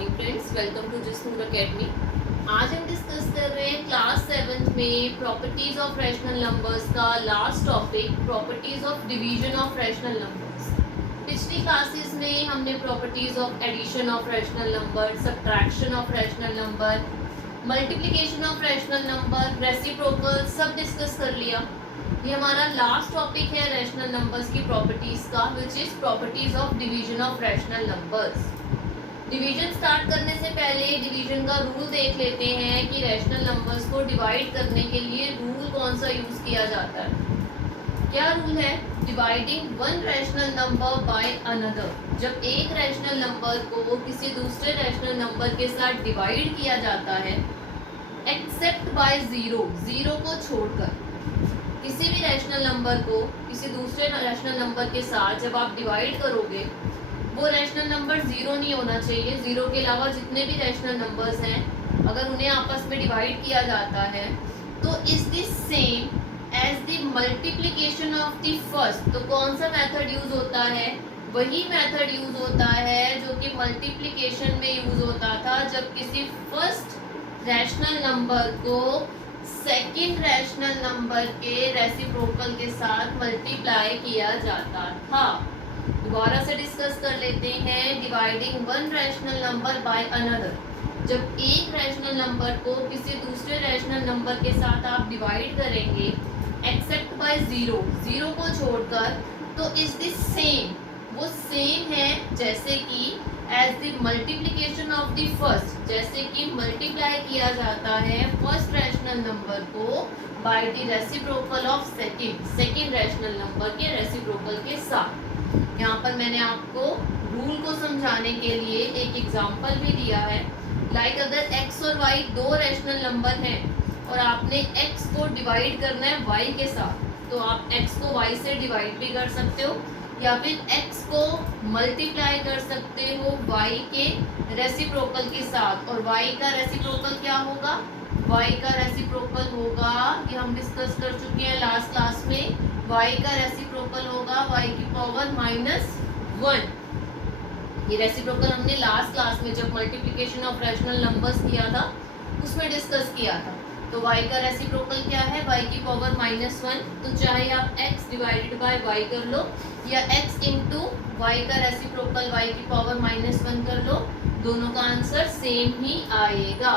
Morning friends, welcome to Jisnoor academy. आज हम discuss कर रहे हैं क्लास 7th में प्रॉपर्टीज ऑफ रैशनल नंबर्स का last topic, properties of division of rational numbers. पिछली क्लासेस में हमने properties of addition of rational number, subtraction of rational number, multiplication of rational number, reciprocal सब discuss कर लिया। ये हमारा लास्ट टॉपिक है रैशनल नंबर्स की प्रॉपर्टीज का, which is properties of division of rational numbers. Division start करने से पहले डिवीजन का रूल देख लेते हैं कि रैशनल नंबर्स को डिवाइड करने के लिए रूल कौन सा यूज किया जाता है। क्या रूल है? Dividing one rational number by another. जब एक रैशनल नंबर को किसी दूसरे रैशनल नंबर के साथ डिवाइड किया जाता है, एक्सेप्ट बाय जीरो, जीरो को छोड़कर। किसी भी रैशनल नंबर को किसी दूसरे रैशनल नंबर के साथ जब आप डिवाइड करोगे, वो रैशनल नंबर जीरो नहीं होना चाहिए। जीरो के अलावा जितने भी रैशनल नंबर्स हैं, अगर उन्हें आपस में डिवाइड किया जाता है तो is the same as the multiplication of the first. तो कौन सा मेथड यूज होता है? वही मेथड यूज होता है जो कि मल्टीप्लिकेशन में यूज होता था, जब किसी फर्स्ट रैशनल नंबर को सेकंड रैशनल नंबर के रेसिप्रोकल के साथ मल्टीप्लाई किया जाता था। दोबारा से डिस्कस कर लेते हैं। Dividing one rational number by another. जब एक रैशनल नंबर को किसी दूसरे रैशनल नंबर के साथ आप डिवाइड करेंगे, एक्सेप्ट बाय जीरो, जीरो को छोड़कर, तो इज द सेम, वो सेम है जैसे कि as the multiplication of the first, जैसे कि मल्टीप्लाई किया जाता है फर्स्ट रैशनल नंबर को by the reciprocal of second rational number के रेसिप्रोकल के साथ। यहाँ पर मैंने आपको रूल को समझाने के लिए एक एग्जांपल भी दिया है। लाइक अगर x और y दो रैशनल नंबर हैं और आपने x को डिवाइड करना है y के साथ, तो आप x को y से डिवाइड भी कर सकते हो, या फिर x को मल्टीप्लाई कर सकते हो y के रेसिप्रोकल के साथ। और y का रेसिप्रोकल क्या होगा? y का रेसिप्रोकल होगा, ये हम डिस्कस कर चुके हैं लास्ट क्लास में, y का रेसिप्रोकल होगा y की पावर -1। ये रेसिप्रोकल हमने लास्ट क्लास में जब मल्टीप्लिकेशन ऑफ रैशनल नंबर्स किया था उसमें डिस्कस किया था। तो y का रेसिप्रोकल क्या है? y की पावर -1। तो चाहे आप x डिवाइडेड बाय y कर लो या x इंटू y का रेसिप्रोकल y की पावर -1 कर लो, दोनों का आंसर सेम ही आएगा।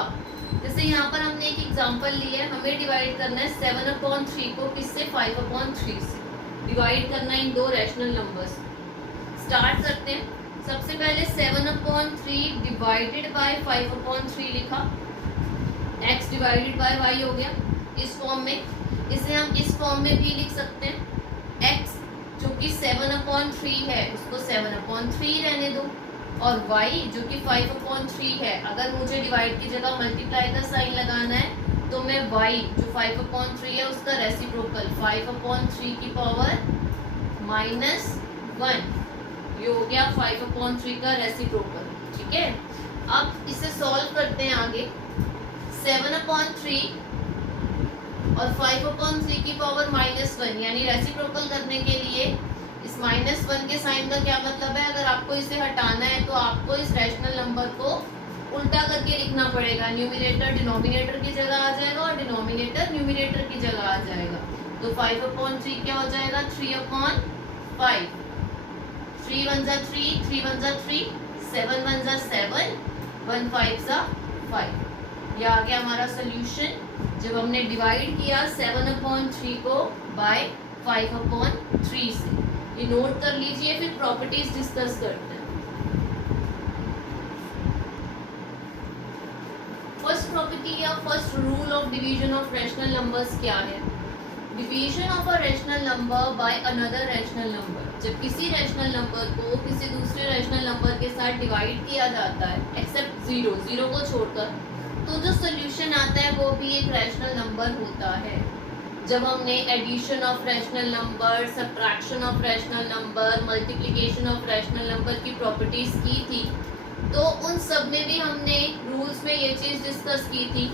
जैसे यहाँ पर हमने एक एग्जांपल लिया है, हमें डिवाइड करना है 7/3 को किससे? 5/3 से डिवाइड करना है इन दो रैशनल नंबर्स। स्टार्ट करते हैं। सबसे पहले 7/3 डिवाइडेड बाय 5/3 लिखा, x डिवाइडेड बाय y हो गया इस फॉर्म में। इसे हम इस फॉर्म में भी लिख सकते हैं, x जो कि 7/3 है उसको 7/3 रहने दो, और y जो कि 5/3 है, अगर मुझे डिवाइड की जगह मल्टीप्लाई का साइन लगाना है तो मैं y जो 5/3 है उसका रेसिप्रोकल 5/3 की पावर -1, ये हो गया 5/3 का रेसिप्रोकल। ठीक है, अब इसे सॉल्व करते हैं आगे। 7/3 और 5/3 की पावर -1, यानी रेसिप्रोकल करने के लिए इस -1 के साइन का क्या मतलब है? अगर आपको इसे हटाना है तो आपको इस रैशनल नंबर को उल्टा करके लिखना पड़ेगा। न्यूमरेटर डिनोमिनेटर की जगह आ जाएगा और डिनोमिनेटर न्यूमरेटर की जगह आ जाएगा। तो 5/3 क्या हो जाएगा? 3/5। 3 1 जा 3, 3 1 जा 3, 7 1 जा 7, 1 5 जा 5। यह आ गया हमारा सोल्यूशन जब हमने डिवाइड किया 7/3 को बाय 5/3 से। ये नोट कर लीजिए, फिर प्रॉपर्टीज डिस्कस करते हैं। फर्स्ट प्रॉपर्टी या first rule of division of rational numbers क्या है? Division of a rational number by another rational number. जब किसी रैशनल नंबर को किसी दूसरे रैशनल नंबर के साथ डिवाइड किया जाता है, एक्सेप्ट जीरो, जीरो को छोड़कर, तो जो सोल्यूशन आता है वो भी एक रैशनल नंबर होता है। जब हमने addition of rational number, subtraction of rational number, multiplication of rational number की प्रॉपर्टीज की थी, तो उन सब में भी हमने रूल्स में ये चीज़ डिस्कस की थी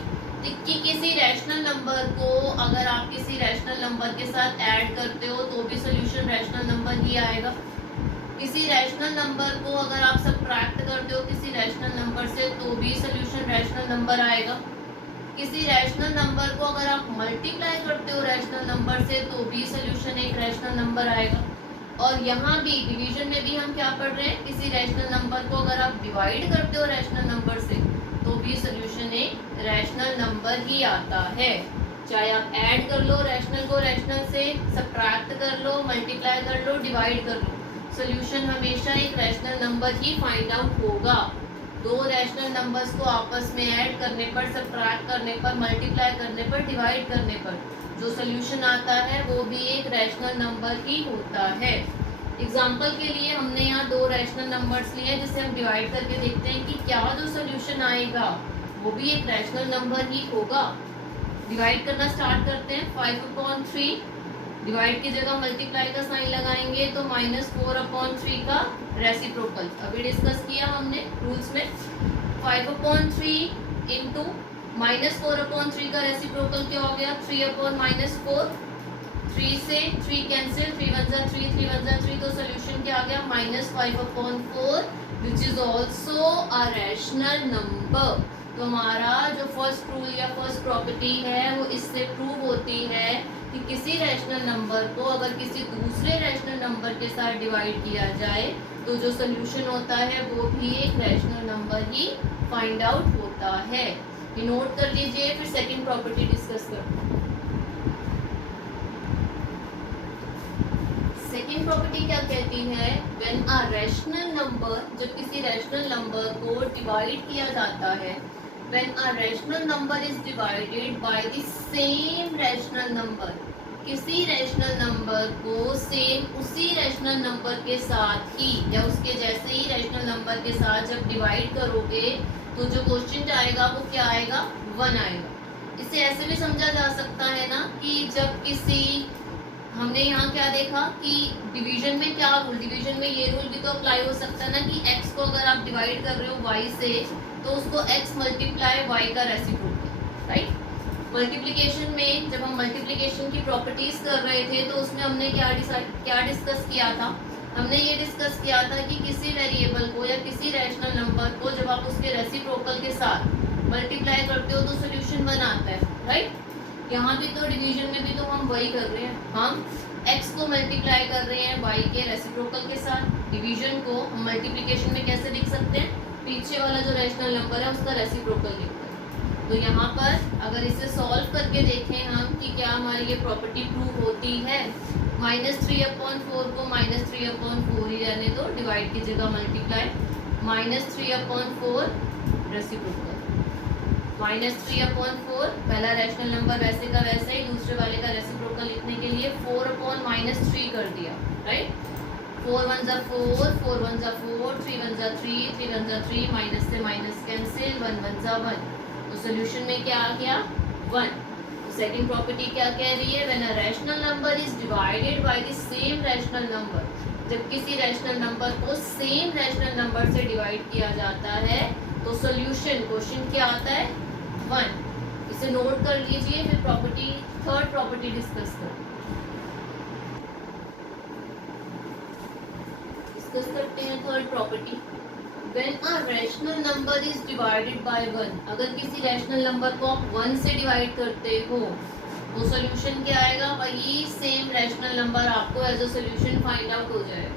कि किसी रैशनल नंबर को अगर आप किसी रैशनल नंबर के साथ ऐड करते हो तो भी सोल्यूशन रैशनल नंबर ही आएगा। किसी रैशनल नंबर को अगर आप सब्ट्रैक्ट करते हो किसी रैशनल नंबर से तो भी सोल्यूशन रैशनल नंबर आएगा। किसी रैशनल नंबर को अगर आप मल्टीप्लाई करते हो रैशनल नंबर से तो भी सोल्यूशन एक रैशनल नंबर आएगा। और यहाँ भी डिवीजन में भी हम क्या पढ़ रहे हैं, किसी रैशनल नंबर को अगर आप डिवाइड करते हो रैशनल नंबर से तो भी सोल्यूशन एक रैशनल नंबर ही आता है। चाहे आप ऐड कर लो रैशनल को रैशनल से, सब्ट्रैक्ट कर लो, मल्टीप्लाई कर लो, डिवाइड कर लो, सोल्यूशन हमेशा एक रैशनल नंबर ही फाइंड आउट होगा। दो रैशनल नंबर्स को आपस में ऐड करने पर, सब्ट्रैक्ट करने पर, मल्टीप्लाई करने पर, डिवाइड करने पर जो सोल्यूशन आता है वो भी एक रैशनल नंबर ही होता है। एग्जाम्पल के लिए हमने यहाँ दो रैशनल नंबर्स लिए जिसे हम डिवाइड करके देखते हैं कि क्या जो सोल्यूशन आएगा वो भी एक रैशनल नंबर ही होगा। डिवाइड करना स्टार्ट करते हैं। 5/3 डिवाइड की जगह मल्टीप्लाई का साइन लगाएंगे तो -4/3 का रेसिप्रोकल अभी डिस्कस किया हमने रूल्स में। 5/3 इंटू -4/3 का रेसिप्रोकल क्या हो गया, 3/-4। 3 से 3 कैंसिल, 3 1 जा 3, 3 1 जा 3, तो सोल्यूशन क्या आ गया -5/4 which is also a rational number. तो हमारा जो फर्स्ट रूल या फर्स्ट प्रॉपर्टी है वो इससे प्रूव होती है कि किसी रैशनल नंबर को अगर किसी दूसरे रैशनल नंबर के साथ डिवाइड किया जाए तो जो सोल्यूशन होता है वो भी एक रैशनल नंबर ही फाइंड आउट होता है। ये नोट कर लीजिए, फिर सेकंड प्रॉपर्टी डिस्कस करते हैं। सेकंड प्रॉपर्टी क्या कहती है, व्हेन अ रैशनल नंबर, जब किसी रैशनल नंबर को डिवाइड किया जाता है, when a rational number is divided by the same rational number, किसी रैशनल नंबर को सेम उसी रैशनल नंबर के साथ ही या उसके जैसे ही रैशनल नंबर के साथ जब डिवाइड करोगे तो जो क्वेश्चन आएगा वो क्या आएगा, 1 आएगा। इसे ऐसे भी समझा जा सकता है ना कि जब किसी, हमने यहाँ क्या देखा कि डिवीजन में क्या रूल, डिवीजन में ये रूल भी तो अप्लाई हो सकता है ना कि x को अगर आप डिवाइड कर रहे हो y से तो उसको x मल्टीप्लाई y का रेसिप्रोकल, राइट। मल्टीप्लिकेशन में जब हम मल्टीप्लिकेशन की प्रॉपर्टीज कर रहे थे तो उसमें हमने क्या डिस्कस किया था, हमने ये डिस्कस किया था कि किसी वेरिएबल को या किसी रैशनल नंबर को जब आप उसके रेसिप्रोकल के साथ मल्टीप्लाई करते हो तो सोल्यूशन 1 आता है, राइट। यहाँ भी तो डिवीजन में भी तो हम वही कर रहे हैं, हम x को मल्टीप्लाई कर रहे हैं y के रेसिप्रोकल के साथ। डिवीजन को हम मल्टीप्लिकेशन में कैसे लिख सकते हैं, पीछे वाला जो रैशनल नंबर है उसका रेसिप्रोकल लिखते हैं। तो यहाँ पर अगर इसे सॉल्व करके देखें हम कि क्या हमारी ये प्रॉपर्टी प्रूव होती है, -3/4 को -3/4 ही रहने दो, डिवाइड की जगह मल्टीप्लाई, -3/4 रेसिप्रोकल, -3/4 पहला रैशनल नंबर वैसे का वैसे ही, दूसरे वाले का रेसिप्रोकल लिखने के लिए 4/-3 कर दिया, राइट। 4 1 जा 4, 4 1 जा 4, 3 1 जा 3, 3 1 जा 3, माइनस से माइनस कैंसिल, 1 1 जा 1, तो सोल्यूशन में क्या आ गया 1। सेकंड प्रॉपर्टी क्या कह रही है, when a rational number is divided by the same rational number, जब किसी रैशनल नंबर को सेम रैशनल नंबर से डिवाइड किया जाता है तो सोल्यूशन, क्वेश्चन क्या आता है 1। इसे नोट कर लीजिए, फिर प्रॉपर्टी, थर्ड प्रॉपर्टी डिस्कस करते हैं। Third property, when a rational number is divided by 1, अगर किसी रैशनल नंबर को आप 1 से डिवाइड करते हो तो सोल्यूशन क्या आएगा, वही सेम रैशनल नंबर आपको as a solution find out हो जाएगा।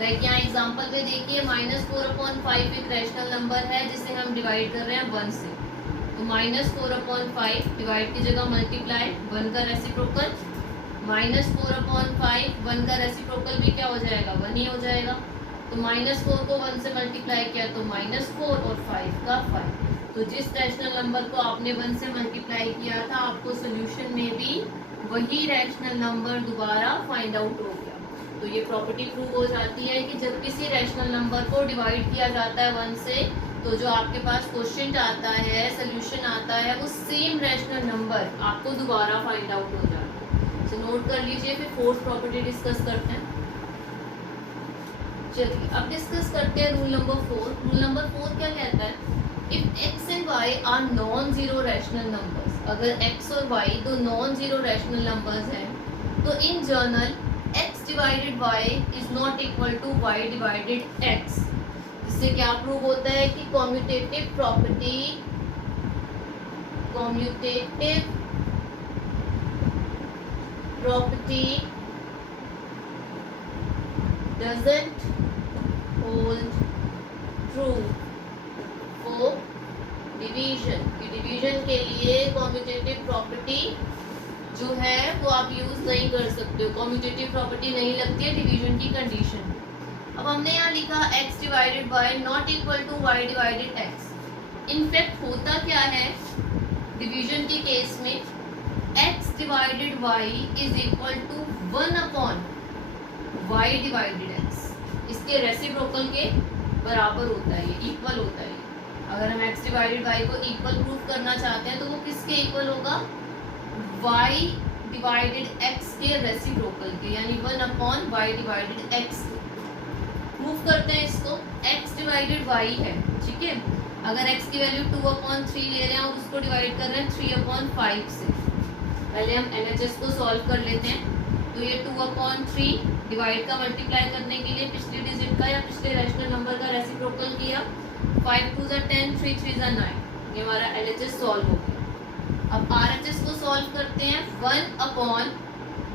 लाइक यहाँ एग्जांपल में देखिए -4/5 एक रैशनल नंबर है जिसे हम डिवाइड कर रहे हैं 1 से, तो -4/5 डिवाइड की जगह मल्टीप्लाई, 1 का रेसिप्रोकल, -4/5 1 का रेसिप्रोकल भी क्या हो जाएगा 1 ही हो जाएगा। तो -4 को 1 से मल्टीप्लाई किया तो -4 और 5 का 5, तो जिस रैशनल नंबर को आपने 1 से मल्टीप्लाई किया था आपको सोल्यूशन में भी वही रैशनल नंबर दोबारा फाइंड आउट हो गया। तो ये प्रॉपर्टी प्रूव हो जाती है कि जब किसी रैशनल नंबर को डिवाइड किया जाता है 1 से तो जो आपके पास क्वेश्चन आता है, सोल्यूशन आता है, वो सेम रैशनल नंबर आपको दोबारा फाइंड आउट हो जाता है। तो नोट कर लीजिए, फिर फोर्थ प्रॉपर्टी डिस्कस करते हैं। चलिए अब डिस्कस करते हैं रूल नंबर 4। रूल नंबर 4 क्या कहता है, if x and y are non zero rational numbers, अगर x और y दो नॉन जीरो रैशनल नंबर्स हैं तो in general x divided y is not equal to y divided x. इससे क्या प्रूव होता है कि commutative property doesn't hold true for division. Division के लिए कॉम्यूटेटिव प्रॉपर्टी जो है वो आप यूज नहीं कर सकते हो, कॉम्यूटेटिव प्रॉपर्टी नहीं लगती है डिवीजन की कंडीशन। अब हमने यहाँ लिखा x divided by not equal to y divided x। In fact होता क्या है डिवीजन के केस में, x divided y is equal to 1 upon y divided x। इसके रेसिप्रोकल के बराबर होता है, ये इक्वल होता है। अगर हम x डिवाइडेड y को इक्वल प्रूफ करना चाहते हैं तो वो किसके इक्वल होगा, y डिवाइडेड x के रेसिप्रोकल के, यानी 1 upon y divided x। Proof करते हैं इसको, x डिवाइडेड y है, ठीक है। अगर x की वैल्यू 2/3 ले रहे हैं और उसको डिवाइड कर रहे हैं 3/5 से। पहले हम LHS को सॉल्व कर लेते हैं। तो ये 2/3 डिवाइड का मल्टीप्लाई करने के लिए पिछले डिजिट का या पिछले रैशनल नंबर का रेसिप्रोकल किया, 5 2 10, 3 3 9, ये हमारा LHS सॉल्व हो गया। अब RHS को सॉल्व करते हैं। 1 अपॉन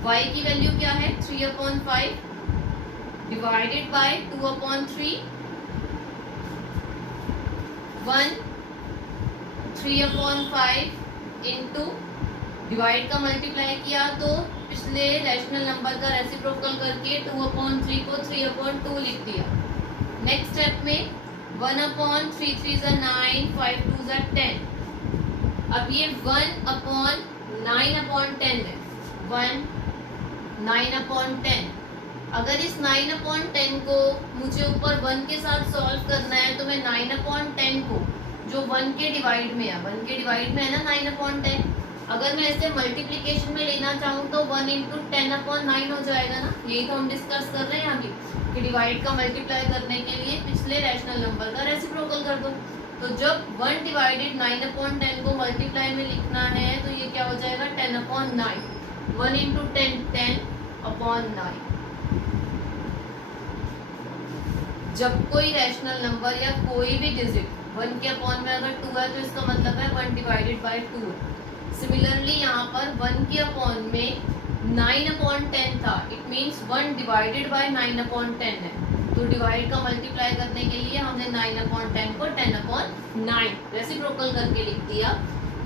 y की वैल्यू क्या है 3/5 डिवाइडेड बाय 2/3, 1 3/5 इंटू डिवाइड का मल्टीप्लाई किया तो पिछले रैशनल नंबर का रेसिप्रोकल करके 2/3 को 3/2 लिख दिया। नेक्स्ट स्टेप में 1/3 3 9, 5 2 10। अब ये 1/9/10 है, 1 9/10। अगर इस 9/10 को मुझे ऊपर 1 के साथ सॉल्व करना है तो मैं 9/10 को जो 1 के डिवाइड में है, 1 के डिवाइड में है ना 9/10, अगर मैं इसे मल्टीप्लिकेशन में लेना चाहूँ तो 1 × 10/9 हो जाएगा ना। यही तो हम डिस्कस कर रहे हैं अभी कि डिवाइड का मल्टीप्लाई करने के लिए पिछले रैशनल नंबर का रेसिप्रोकल कर दो। तो जब 1 डिवाइडेड 9/10 को मल्टीप्लाई में लिखना है तो ये क्या हो जाएगा 10/9, 1 × 10 10/9। जब कोई रैशनल नंबर या कोई भी डिजिट 1 के अपॉन में अगर 2 है तो इसका मतलब है 1 डिवाइडेड बाय 2। सिमिलरली यहाँ पर 1 के अपॉन में 9/10 था, इट मीन्स 1 डिवाइडेड बाय 9/10 है। तो डिवाइड का मल्टीप्लाई करने के लिए हमने 9/10 को 10/9 रेसिप्रोकल करके लिख दिया।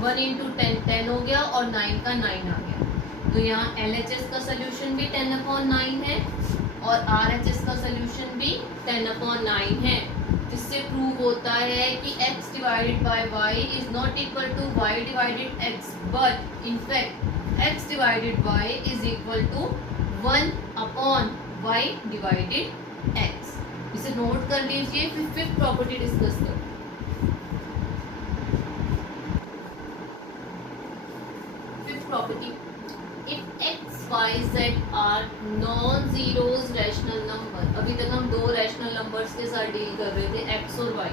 1 × 10 10 हो गया और 9 का 9 आ गया। तो यहाँ LHS का सोल्यूशन भी 10/9 है और RHS का सोल्यूशन भी 10/9 है, जिससे प्रूव होता है कि x divided by y is not equal to y divided x, but in fact x divided y is equal to 1 upon y divided x। इसे नोट कर लीजिए, फिर फिफ्थ प्रॉपर्टी डिस्कस करो। Fifth property, if x y z are non zeros rational number. अभी तक हम दो rational numbers के साथ डील कर रहे थे, x और y।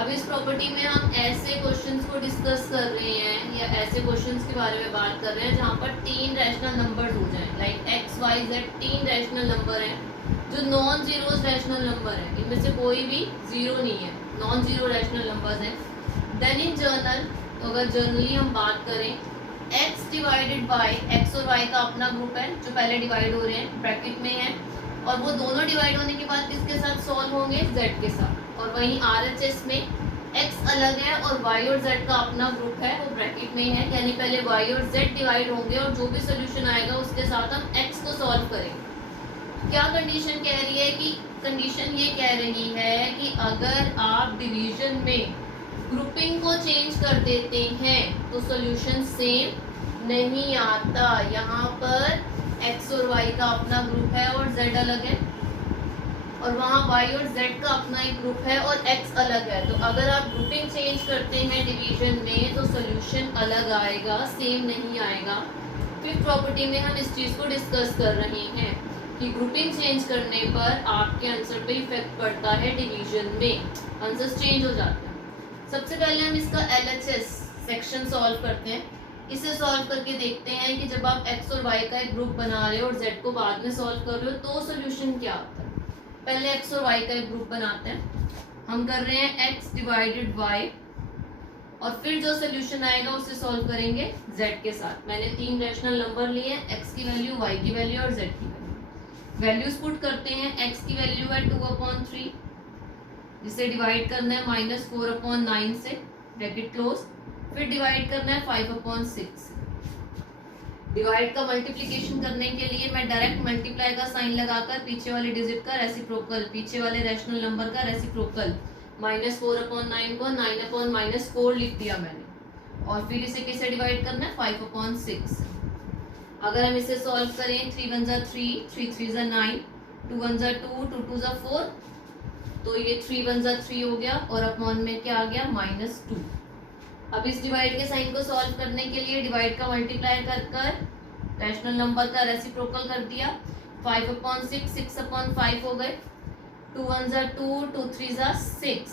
अब इस प्रॉपर्टी में हम ऐसे क्वेश्चंस को डिस्कस कर रहे हैं या ऐसे क्वेश्चंस के बारे में बात कर रहे हैं जहाँ पर 3 रैशनल नंबर्स हो जाएं, like x y z 3 rational number हैं जो नॉन जीरोस रैशनल नंबर है, इनमें से कोई भी जीरो नहीं है, नॉन जीरो रैशनल नंबर्स हैं। देन इन जर्नल, तो अगर जर्नली हम बात करें, x डिवाइडेड बाय x और y का अपना ग्रुप है जो पहले डिवाइड हो रहे हैं, ब्रैकेट में है, और वो दोनों डिवाइड होने के बाद किसके साथ सॉल्व होंगे, z के साथ। और वहीं RHS में x अलग है और y और z का अपना ग्रुप है, वो ब्रैकेट में है, यानी पहले y और z डिवाइड होंगे और जो भी सोल्यूशन आएगा उसके साथ हम x को सॉल्व करेंगे। क्या कंडीशन कह रही है कि कंडीशन ये कह रही है कि अगर आप डिवीजन में ग्रुपिंग को चेंज कर देते हैं तो सॉल्यूशन सेम नहीं आता। यहाँ पर x और y का अपना ग्रुप है और z अलग है, और वहाँ y और z का अपना एक ग्रुप है और x अलग है। तो अगर आप ग्रुपिंग चेंज करते हैं डिवीजन में तो सॉल्यूशन अलग आएगा, सेम नहीं आएगा। फिफ्थ प्रॉपर्टी में हम इस चीज़ को डिस्कस कर रहे हैं कि ग्रुपिंग चेंज करने पर आपके आंसर पे इफेक्ट पड़ता है, डिवीजन में आंसर्स चेंज हो जाते हैं। सबसे पहले हम इसका LHS सेक्शन सॉल्व करते हैं। इसे सॉल्व करके देखते हैं कि जब आप x और y का एक ग्रुप बना रहे हो और z को बाद में सॉल्व कर रहे हो तो सोल्यूशन क्या आता है। पहले x और y का एक ग्रुप बनाते हैं। हम कर रहे हैं x डिवाइडेड y और फिर जो सोल्यूशन आएगा उसे सॉल्व करेंगे z के साथ। मैंने 3 रैशनल नंबर लिए हैं, x की वैल्यू, y की वैल्यू और z की वैल्यू। वैल्यूज पुट करते हैं। x की वैल्यू है 2/3, जिसे डिवाइड करना है -4/9 से, ब्रैकेट क्लोज। फिर डिवाइड करना है 5/6 से। डिवाइड का मल्टीप्लिकेशन करने के लिए मैं डायरेक्ट मल्टीप्लाई का साइन लगाकर पीछे वाले डिजिट का रेसिप्रोकल, पीछे वाले रैशनल नंबर का रेसिप्रोकल, -4/9 को 9/-4 लिख दिया मैंने। और फिर इसे किसे डिवाइड करना है 5/6। अगर हम इसे सॉल्व करें 3 1 जा 3, 3 3 जा 9, 2 1 जा 2, 2 2 जा 4, तो ये 3 1 जा 3 हो गया और अपॉन में क्या आ गया -2। अब इस डिवाइड के साइन को सॉल्व करने के लिए डिवाइड का मल्टीप्लाई कर रैशनल नंबर का रेसिप्रोकल कर दिया। 5/6 6/5 हो गए। 2 1 जा 2, 2 3 जा 6,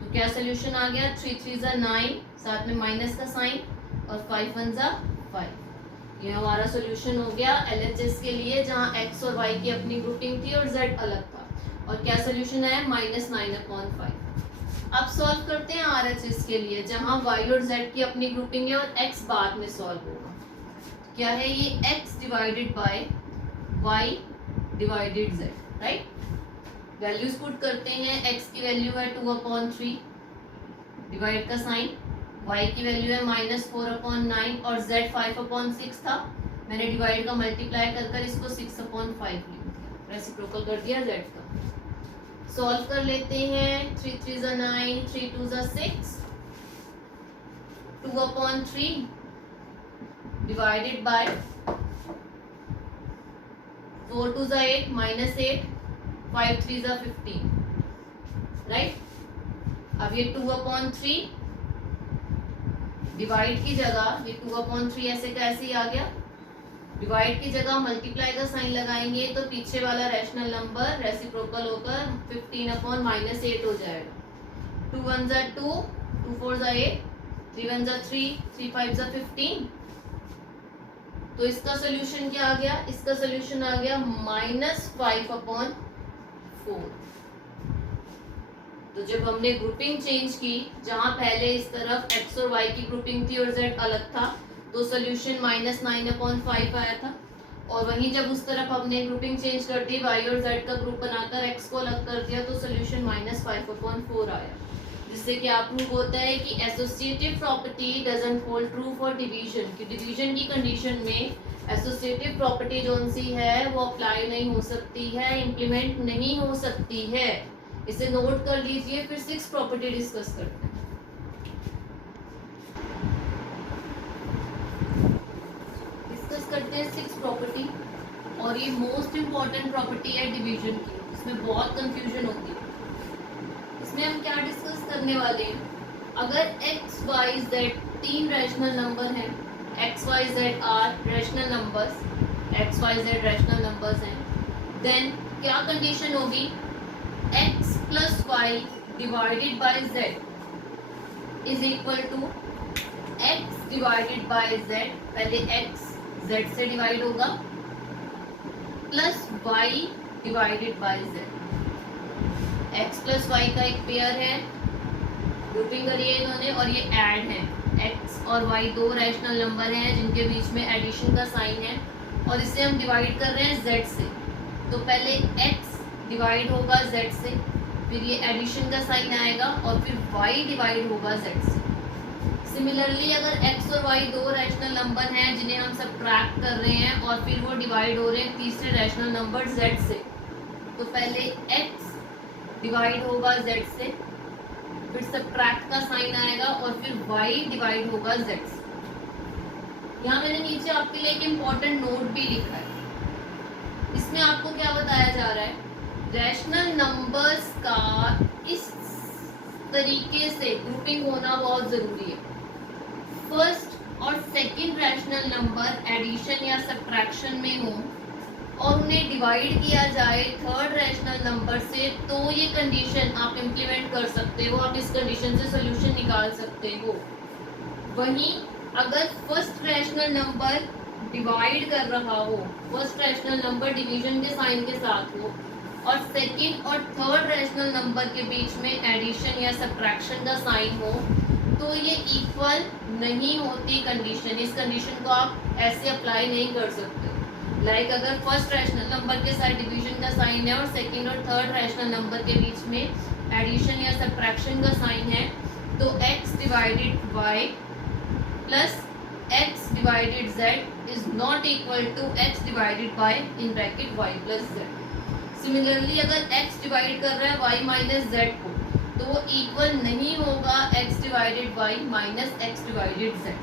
तो क्या सोल्यूशन आ गया 3 3 जा 9, साथ में माइनस का साइन और 5 1 जा 5। ये हमारा सोल्यूशन हो गया LHS के लिए, जहाँ x और y की अपनी ग्रुपिंग थी और z अलग था। और क्या सोल्यूशन है -9/5। अब सॉल्व करते हैं RHS के लिए, जहां y और z की अपनी ग्रुपिंग है और x बाद में सॉल्व होगा। क्या है ये x divided by y divided z, right. Values put करते हैं। x की वैल्यू है 2/3, डिवाइड का साइन, y की वैल्यू है -4/9 और z 5/6 था। मैंने डिवाइड का मल्टीप्लाई कर इसको 6/5 लिख दिया, रेसिप्रोकल कर दिया z का। सॉल्व कर लेते हैं। 3 3 जा 9, 3 2 जा 6, 2/3 डिवाइडेड बाय 4 2 जा 8, -8, 5 3 जा 15, राइट। अब ये 2/3 डिवाइड की जगह, ये 2/3 ऐसे का ऐसे ही आ गया। डिवाइड की जगह मल्टीप्लाई का साइन लगाएंगे तो पीछे वाला रैशनल नंबर रेसिप्रोकल होकर 15/-8 हो जाएगा। 2 1 जा 2, 2 4 जा 8, 3 1 जा 3, 3 5 जा 15। तो इसका सोल्यूशन क्या आ गया, इसका सोल्यूशन आ गया -5/4। तो जब हमने ग्रुपिंग चेंज की, जहां पहले इस तरफ x और y की ग्रुपिंग थी और z अलग था, तो सोल्यूशन -9/5 आया था। और वहीं जब उस तरफ हमने ग्रुपिंग चेंज कर दी, y और z का ग्रुप बनाकर x को अलग कर दिया, तो सोल्यूशन -5/4 आया। जिससे क्या प्रूव होता है कि associative property doesn't hold true for division, कि डिवीजन की कंडीशन में एसोसिएटिव प्रॉपर्टी जोन सी है वो अप्लाई नहीं हो सकती है, इम्प्लीमेंट नहीं हो सकती है। इसे नोट कर लीजिए। फिर 6 प्रॉपर्टी डिस्कस करते हैं। करते हैं 6 प्रॉपर्टी, और ये मोस्ट इंपॉर्टेंट प्रॉपर्टी है डिवीजन की। इसमें बहुत कंफ्यूजन होती है। इसमें हम क्या डिस्कस करने वाले हैं, अगर x y z 3 rational number हैं, x y z are rational numbers, x y z rational numbers हैं, देन क्या कंडीशन होगी, x plus y divided by z is equal to x divided by z। पहले x z से divide होगा plus y divided by z। x plus y का एक pair है, grouping करिए इन्होंने, और ये ऐड है। x और y दो रैशनल नंबर हैं जिनके बीच में एडिशन का साइन है, और इसे हम डिवाइड कर रहे हैं z से। तो पहले x डिवाइड होगा z से, फिर ये एडिशन का साइन आएगा, और फिर y डिवाइड होगा z से। सिमिलरली अगर x और y दो रैशनल नंबर हैं जिन्हें हम सब्ट्रैक्ट कर रहे हैं और फिर वो डिवाइड हो रहे हैं तीसरे रैशनल नंबर z से, तो पहले x डिवाइड होगा z से, फिर सब्ट्रैक्ट का साइन आएगा, और फिर y डिवाइड होगा z से। यहाँ मैंने नीचे आपके लिए एक इम्पॉर्टेंट नोट भी लिखा है। इसमें आपको क्या बताया जा रहा है, रैशनल नंबर्स का इस तरीके से ग्रुपिंग होना बहुत जरूरी है। फर्स्ट और सेकंड रैशनल नंबर एडिशन या सब्ट्रैक्शन में हो और उन्हें डिवाइड किया जाए थर्ड रैशनल नंबर से, तो ये कंडीशन आप इम्प्लीमेंट कर सकते हो, आप इस कंडीशन से सोल्यूशन निकाल सकते हो। वहीं अगर फर्स्ट रैशनल नंबर डिवाइड कर रहा हो, फर्स्ट रैशनल नंबर डिवीजन के साइन के साथ हो, और सेकंड और थर्ड रैशनल नंबर के बीच में एडिशन या सब्ट्रैक्शन का साइन हो, तो ये इक्वल नहीं होती कंडीशन। इस कंडीशन को आप ऐसे अप्लाई नहीं कर सकते। लाइक अगर फर्स्ट रैशनल नंबर के साथ डिवीजन का साइन है और सेकंड और थर्ड रैशनल नंबर के बीच में एडिशन या सब्ट्रैक्शन का साइन है, तो x divided y plus x divided z is not equal to x divided by in bracket y plus z। Similarly अगर x डिवाइड कर रहा है y माइनस z को, तो वो इक्वल नहीं होगा x divided y minus x divided z।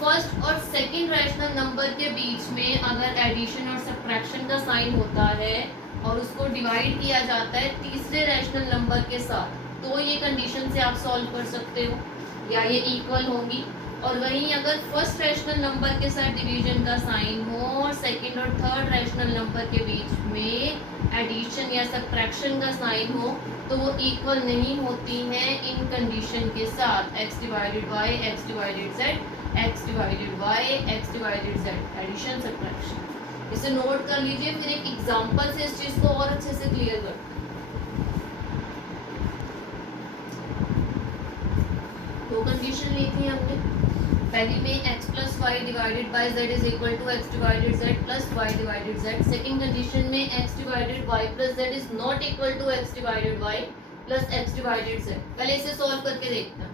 First और सेकंड रैशनल नंबर के बीच में अगर एडिशन और सब्ट्रैक्शन का साइन होता है और उसको डिवाइड किया जाता है तीसरे रैशनल नंबर के साथ, तो ये कंडीशन से आप सॉल्व कर सकते हो या ये इक्वल होंगी। और वहीं अगर फर्स्ट रैशनल नंबर के साथ डिवीजन का साइन हो और सेकंड और थर्ड रैशनल नंबर के बीच में एडिशन या सब्ट्रैक्शन का साइन हो, तो वो इक्वल नहीं होती हैं इन कंडीशन के साथ x divided y, x divided z, x divided y, x divided z, addition subtraction. इसे नोट कर लीजिए, फिर एक एग्जांपल से इस चीज को और अच्छे से क्लियर कर। दो कंडीशन ली थी हमने, पहली में x plus y divided by z is equal to x divided z plus y divided z। Second condition में x divided y plus z is not equal to x divided y plus x divided z। पहले इसे solve करके देखते हैं,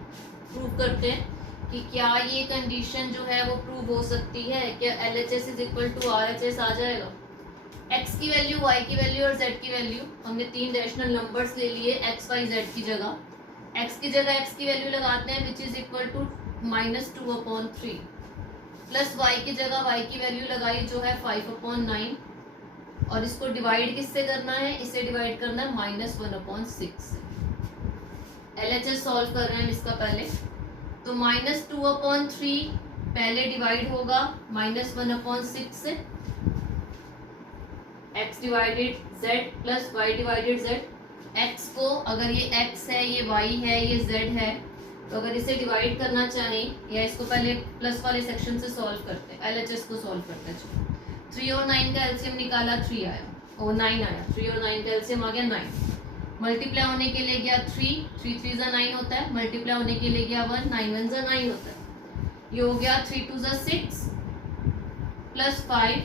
prove करते हैं कि क्या ये कंडीशन जो है वो प्रूव हो सकती है। क्या LHS is equal to RHS आ जाएगा। x की वैल्यू, y की वैल्यू और z की वैल्यू हमने तीन रैशनल नंबर्स ले लिए x y z की जगह। x की जगह x की वैल्यू लगाते हैं which is equal to -2/3, plus y की जगह y की वैल्यू लगाई जो है 5/9, और इसको डिवाइड किससे करना है, इसे डिवाइड करना है -1/6 से। LHS सॉल्व कर रहे हैं इसका पहले, तो -2/3 पहले डिवाइड होगा -1/6 से, x divided z plus y divided z। x को अगर ये x है, ये y है, ये z है, तो अगर इसे डिवाइड करना चाहें या इसको पहले प्लस वाले सेक्शन से सॉल्व करते हैं, LHS को सॉल्व करते हैं। 3 और 9 का एलसीएम निकाला, 3 आया और 9 आया। 3 और 9 का एलसीएम आ गया 9। मल्टीप्लाई होने के लिए गया 3, 3 3 जा 9 होता है। मल्टीप्लाई होने के लिए गया 1, 9 1 जा 9 होता है। ये हो गया 3 2 जा 6 plus 5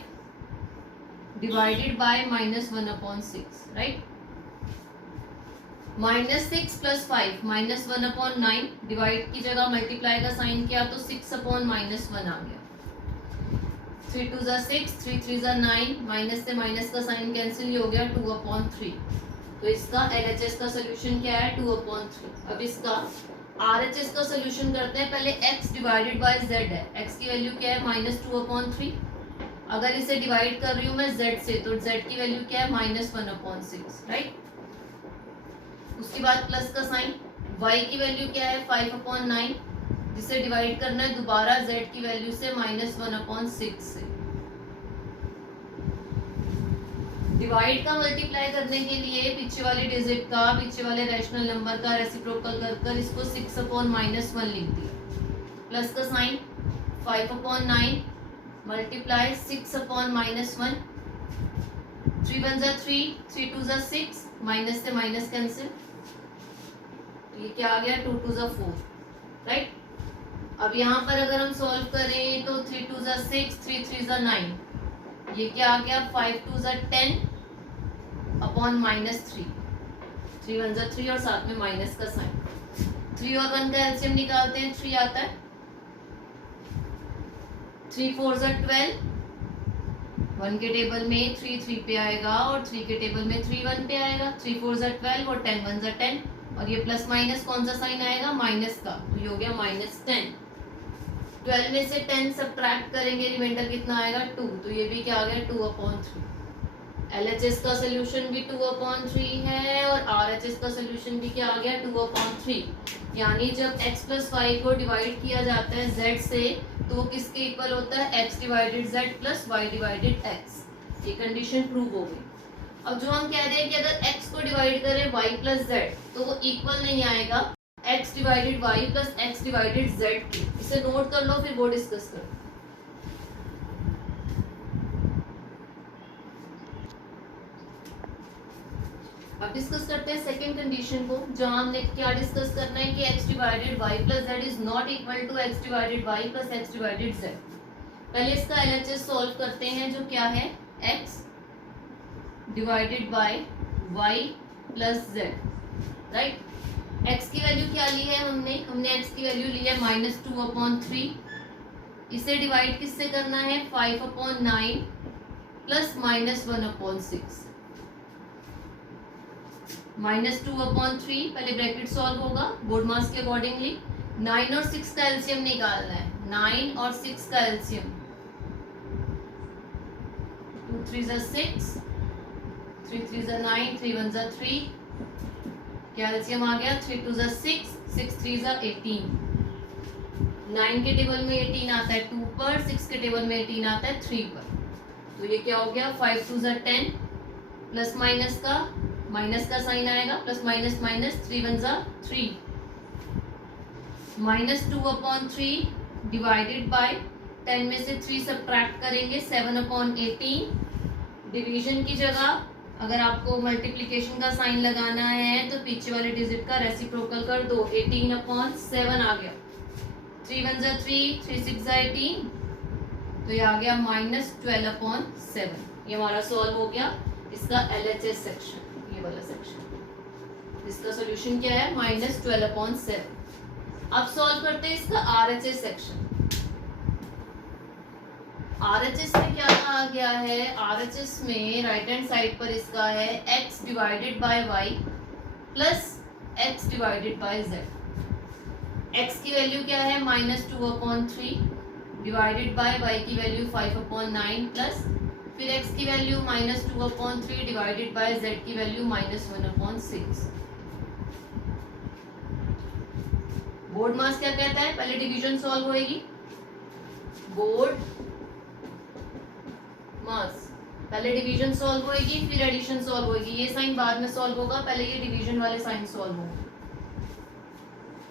divided by -1/6, right. -6 plus 5 -1/9, divide की जगह मल्टीप्लाई का साइन किया तो 6/-1 आ गया। 3 2 जा 6, 3 3 जा 9, माइनस से माइनस का साइन कैंसिल, ही हो गया 2/3। तो इसका LHS का सोल्यूशन क्या है, 2/3। अब इसका RHS का सोल्यूशन करते हैं। पहले x डिवाइडेड बाय z है, x की वैल्यू क्या है -2/3। अगर इसे डिवाइड कर रही हूँ मैं z से, तो z की वैल्यू क्या है -1/6, राइट। उसके बाद प्लस का साइन, y की वैल्यू क्या है 5/9, जिसे डिवाइड करना है दोबारा z की वैल्यू से -1/6 से। डिवाइड का मल्टीप्लाई करने के लिए पीछे वाले डिजिट का, पीछे वाले रैशनल नंबर का रेसिप्रोकल कर इसको 6/-1 लिख दिया। प्लस का साइन 5/9 मल्टीप्लाई 6/-1, 3 1 जा 3, 3 2 जा 6, माइनस से माइनस कैंसिल, ये क्या आ गया 2 2 जा 4, राइट। अब यहाँ पर अगर हम सॉल्व करें तो 3 2 जा 6, 3 3 जा 9, ये क्या आ गया 5 2 जा 10 अपॉन -3, 3 1 जा 3 और साथ में माइनस का साइन। 3 और 1 का एलसीएम निकालते हैं, 3 आता है, 3 4 जा 12, 1 के टेबल में 3 3 पे आएगा और 3 के टेबल में 3 1 पे आएगा। 3 4 जा 12 और 10 1 जा 10, और ये प्लस माइनस कौन सा साइन आएगा, माइनस का, तो ये हो गया -10। 12 में से 10 सब्ट्रैक्ट करेंगे, रिमाइंडर कितना आएगा 2, तो ये भी क्या आ गया 2/3। LHS का सोल्यूशन भी 2/3 है और RHS का सोल्यूशन भी क्या आ गया 2/3। यानी जब x प्लस वाई को डिवाइड किया जाता है z से, तो वो किसके इक्वल होता है, x divided z plus y divided x। ये कंडीशन प्रूव हो गई। अब जो हम कह रहे हैं कि अगर x को डिवाइड करें y प्लस z, तो वो इक्वल नहीं आएगा x divided y plus x divided z की। इसे नोट कर लो फिर वो डिस्कस करो। अब डिस्कस करते हैं सेकंड कंडीशन को, जहां हमने क्या डिस्कस करना है कि x divided y plus z is not equal to x divided y plus x divided z। पहले इसका LHS सॉल्व करते हैं, जो क्या है x divided by y plus z, right. x की वैल्यू क्या ली है हमने x की वैल्यू ली है -2/3। इसे डिवाइड किससे करना है 5/9 प्लस -1/6। -2/3 पहले ब्रैकेट सॉल्व होगा बोर्ड मास के अकॉर्डिंगली। 9 और 6 का एलसीएम निकालना है, 9 और 6 का एलसीएम 2 3 ज़ा 6, 3 3 ज़ा 9, 3 1 ज़ा 3, क्या एलसीएम आ गया 3 2 ज़ा 6, 6 3 ज़ा 18। 9 के टेबल में 18 आता है 2 पर, 6 के टेबल में 18 आता है 3 पर। तो ये क्या हो गया 5 2 ज़ा 10, प्लस माइनस का साइन आएगा, प्लस माइनस माइनस 3 1 ज़ा 3, -2/3 डिवाइडेड बाय 10 में से 3 सब्ट्रैक्ट करेंगे 7/18। डिवीजन की जगह अगर आपको मल्टीप्लिकेशन का साइन लगाना है तो पीछे वाले डिजिट का रेसिप्रोकल कर दो, 18/7 आ गया। 3 1 ज़ा 3, 3 6 ज़ा 18, तो ये आ गया -12/7। ये हमारा सॉल्व हो गया इसका LHS सेक्शन, ये वाला सेक्शन। इसका सॉल्यूशन क्या है -12/7। अब सॉल्व करते हैं इसका RHS सेक्शन। RHS में क्या कहा गया है, RHS में राइट हैंड साइड पर इसका है x divided by y plus x divided by z। x की वैल्यू क्या है -2/3 डिवाइडेड बाय y की वैल्यू 5/9 प्लस फिर x की वैल्यू -2/3 डिवाइडेड बाय z की वैल्यू -1/6। बोर्ड मास क्या कहता है, पहले डिवीजन सॉल्व होएगी, बोर्ड मास पहले डिवीजन सॉल्व होएगी फिर एडिशन सॉल्व होएगी। ये साइन बाद में सॉल्व होगा, पहले ये डिवीजन वाले साइन सॉल्व होंगे।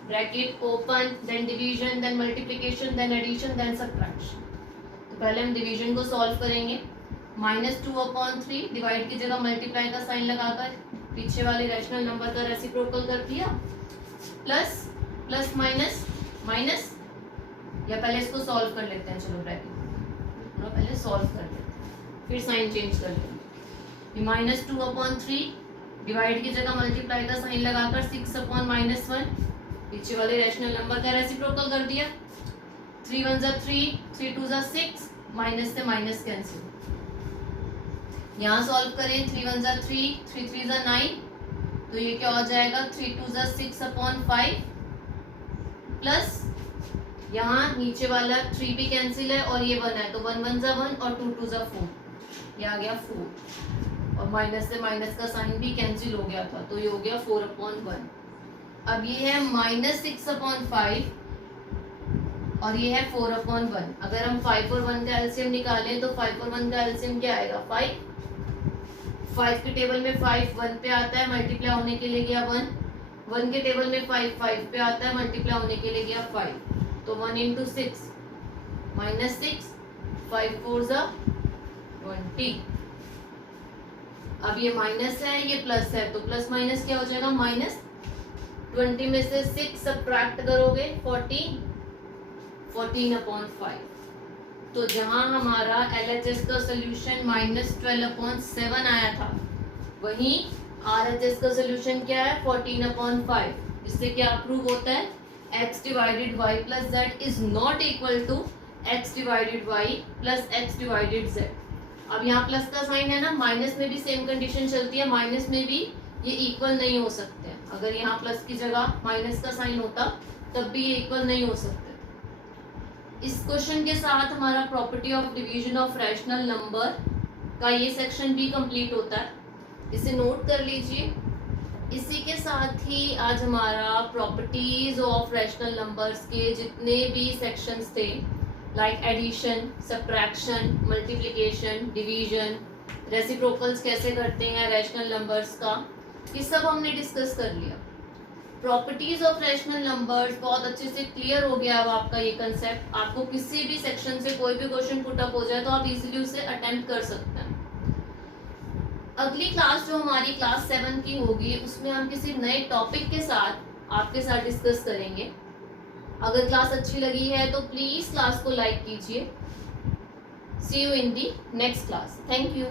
Bracket open, then division, then multiplication, then addition, then subtraction. तो पहले हम डिवीजन को सॉल्व करेंगे। -2/3 डिवाइड की जगह मल्टीप्लाई का साइन लगाकर पीछे वाले रैशनल नंबर का रेसिप्रोकल कर दिया, प्लस प्लस माइनस माइनस, या पहले इसको सॉल्व कर लेते हैं, चलो ब्रैकेट पहले सॉल्व कर लेते हैं फिर साइन चेंज कर लेंगे। -2/3 डिवाइड की जगह मल्टीप्लाई का साइन लगाकर 6/-1 पीछे वाले रैशनल नंबर का रेसिप्रोकल कर दिया। 3 1 ज़ा 3, 3 2 ज़ा 6, माइनस से माइनस कैंसिल। यहाँ सॉल्व करें 3 1 ज़ा 3, 3 3 ज़ा 9, तो ये क्या हो जाएगा 3 2 ज़ा 6/5 प्लस यहाँ नीचे वाला 3 भी कैंसिल है और ये 1 है, तो 1 1 ज़ा 1 और 2 2 ज़ा 4, ये आ गया 4 और माइनस से माइनस का साइन भी कैंसिल हो गया था, तो ये हो गया 4/1। अब ये है -6/5 और ये है 4/1। अगर हम 5 और 1 का एलसीएम निकालें तो 5 और 1 का एलसीएम क्या आएगा 5 के टेबल में 5 1 पे आता है, मल्टीप्लाई होने के लिए गया 1 के टेबल में 5 पे आता है, मल्टीप्लाई होने के लिए गया 5, तो 1 × 6 -6, 5 4 ज़ा 20। अब ये माइनस है ये प्लस है, तो प्लस माइनस क्या हो जाएगा -20 में से 6 सब्ट्रैक्ट करोगे 14/5। तो जहां हमारा LHS का सोल्यूशन -12/7 आया था, वहीं RHS का सोल्यूशन क्या है 14/5। इससे क्या प्रूव होता है x divided y plus z is not equal to x divided y plus x divided z। अब यहाँ प्लस का साइन है ना, माइनस में भी सेम कंडीशन चलती है, माइनस में भी ये इक्वल नहीं हो सकते। अगर यहाँ प्लस की जगह माइनस का साइन होता तब भी ये इक्वल नहीं हो सकते। इस क्वेश्चन के साथ हमारा property of division of rational number का ये सेक्शन भी कंप्लीट होता है, इसे नोट कर लीजिए। इसी के साथ ही आज हमारा प्रॉपर्टीज ऑफ रैशनल नंबर्स के जितने भी सेक्शंस थे, like addition, subtraction, multiplication, division, reciprocals कैसे करते हैं रैशनल नंबर्स का, ये सब हमने डिस्कस कर लिया। प्रॉपर्टीज ऑफ रैशनल नंबर्स बहुत अच्छे से क्लियर हो गया अब आपका ये कंसेप्ट। आपको किसी भी सेक्शन से कोई भी क्वेश्चन पुट अप हो जाए तो आप इजीली उसे अटेम्प्ट कर सकते हैं। अगली क्लास जो हमारी क्लास 7 की होगी उसमें हम किसी नए टॉपिक के साथ आपके साथ डिस्कस करेंगे। अगर क्लास अच्छी लगी है तो प्लीज क्लास को लाइक कीजिए। See you in the next class. Thank you.